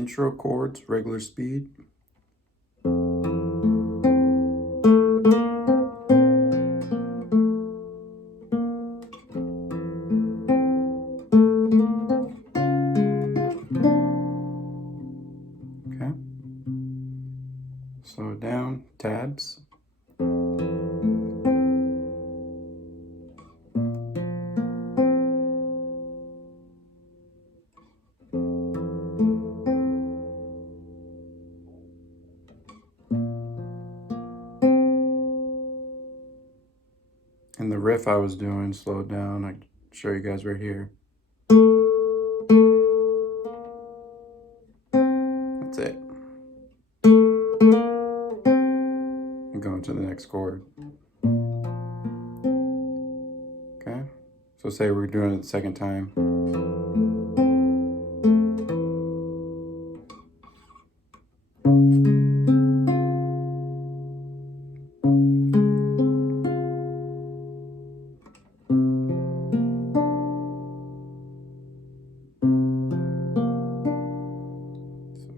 intro chords, regular speed. Okay. Slow it down, tabs. And the riff I was doing, slowed down. I can show you guys right here. That's it. And go into the next chord. Okay. So say we're doing it the second time.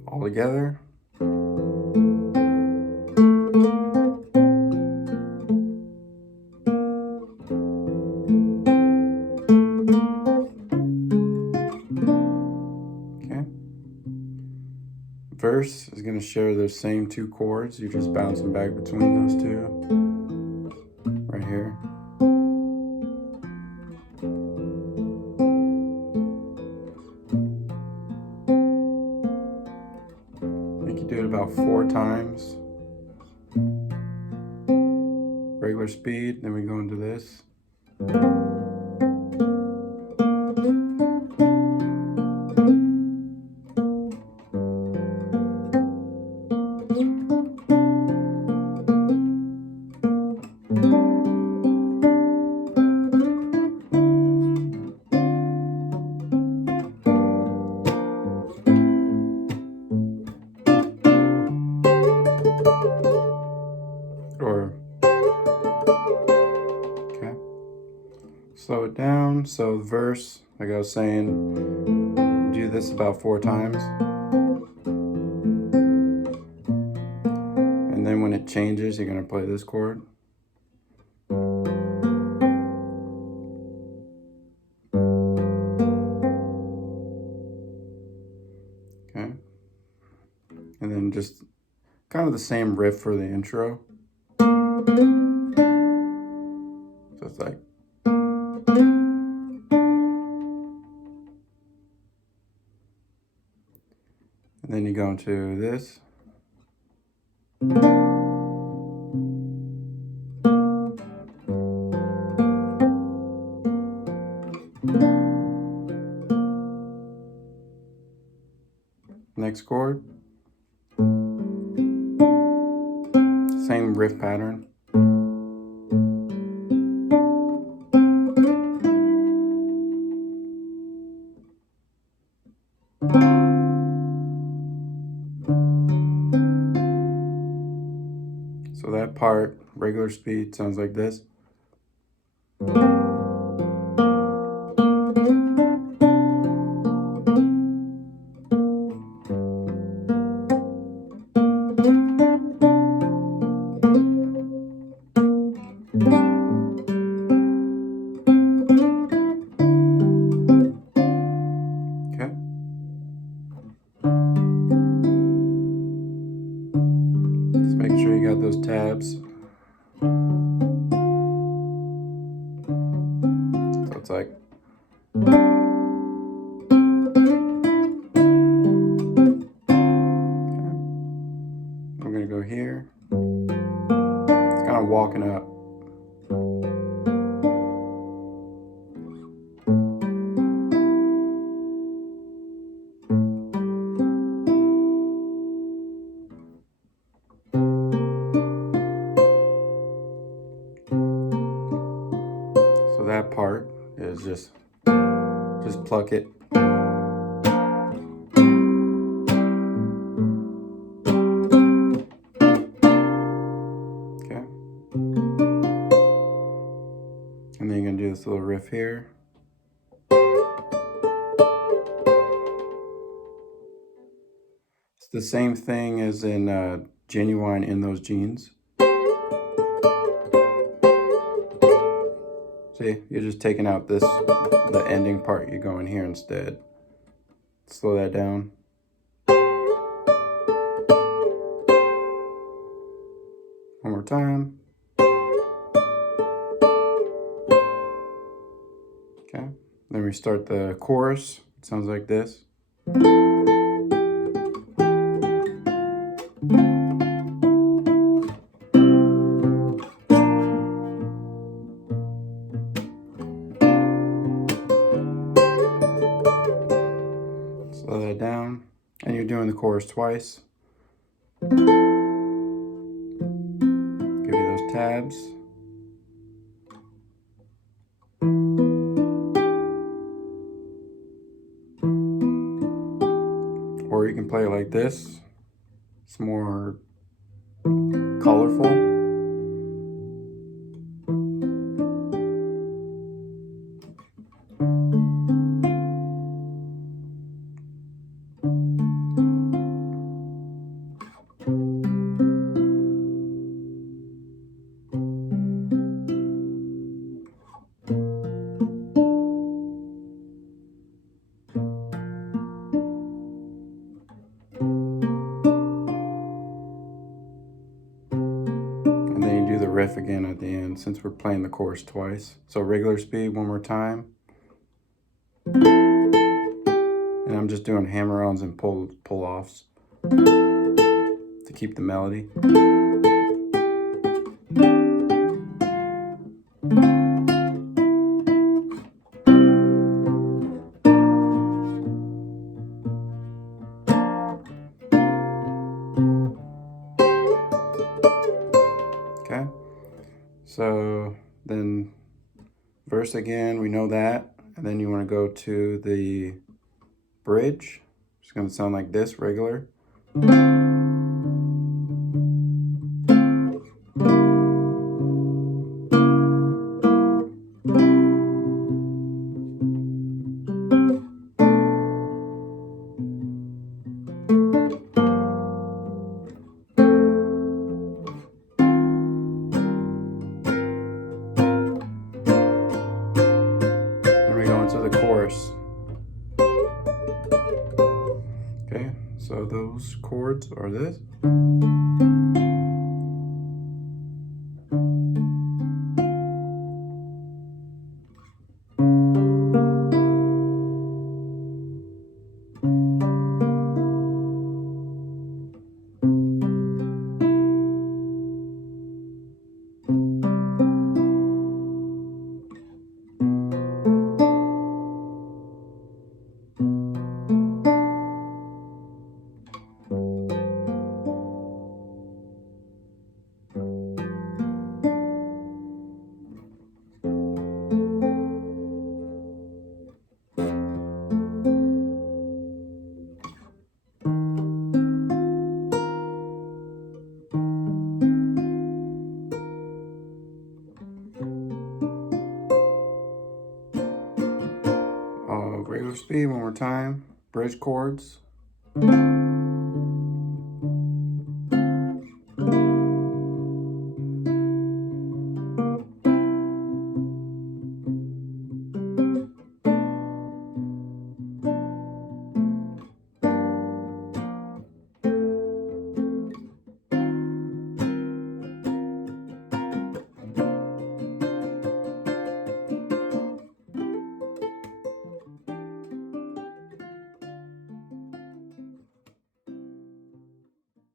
All together. Okay. Verse is going to share those same two chords. You're just bouncing back between those two. Right here. You can do it about 4 times. Regular speed, then we go into this. Okay. Slow it down. So the verse, like I was saying, do this about 4 times. And then when it changes, you're going to play this chord. Okay. And then just kind of the same riff for the intro. So it's like. And then you go into this. Next chord. Same riff pattern. So that part, regular speed, sounds like this. Okay. Just making sure you got those tabs. So it's like. We're going to go here. It's kind of walking up. So that part is just pluck it. Okay. And then you're going to do this little riff here. the same thing as in Genuine In Those Jeans. See, you're just taking out the ending part. You go in here instead. Slow that down. One more time. Okay, then we start the chorus. It sounds like this. Slow that down, and you're doing the chorus twice. Give you those tabs. Or you can play it like this. It's more colorful. And then you do the riff again at the end since we're playing the chorus twice. So regular speed one more time. And I'm just doing hammer-ons and pull-offs to keep the melody. Okay, so then verse again, we know that. And then you want to go to the bridge. It's going to sound like this, regular. Then we go into the chorus. Okay, so those chords are this. Regular speed one more time. Bridge chords.